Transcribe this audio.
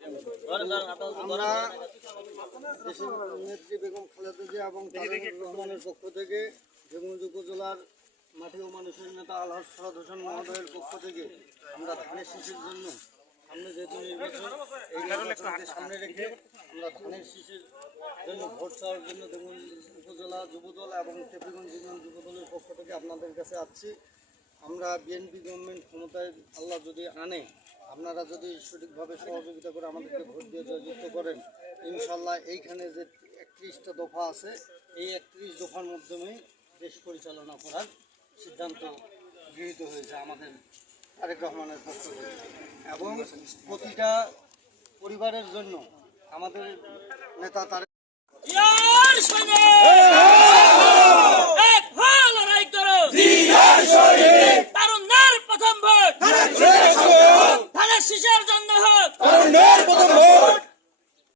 আমরা দেশের নেত্রী বেগম খালেদা জিয়া এবং তারেক রহমানের পক্ষ থেকে দেবগঞ্জ উপজেলার মাটি ও মানুষের নেতা আলহাজ ফরাদ হোসেন মহোদয়ের পক্ষ থেকে আমরা ধানের শীষের জন্য সামনে যেহেতু নির্বাচন, এই নির্বাচনকে সামনে রেখে আমরা ধানের শীষের জন্য ভোট চাওয়ার জন্য দেবগঞ্জ উপজেলা যুবদল এবং টেপিগঞ্জ ইউনিয়ন যুবদলের পক্ষ থেকে আপনাদের কাছে আসছি। আমরা বিএনপি গভর্নমেন্ট ক্ষমতায় আল্লাহ যদি আনে, আপনারা যদি সঠিকভাবে সহযোগিতা করে আমাদেরকে ভোট দিয়ে জয়যুক্ত করেন, ইনশাল্লাহ এইখানে যে 31টা দফা আছে, এই 31 দফার মাধ্যমে দেশ পরিচালনা করার সিদ্ধান্ত গৃহীত হয়েছে আমাদের তারেক রহমানের পক্ষ থেকে। এবং প্রতিটা পরিবারের জন্য আমাদের নেতা তারেক প্রথম ভোট ধানের শীষের জন্য হোক।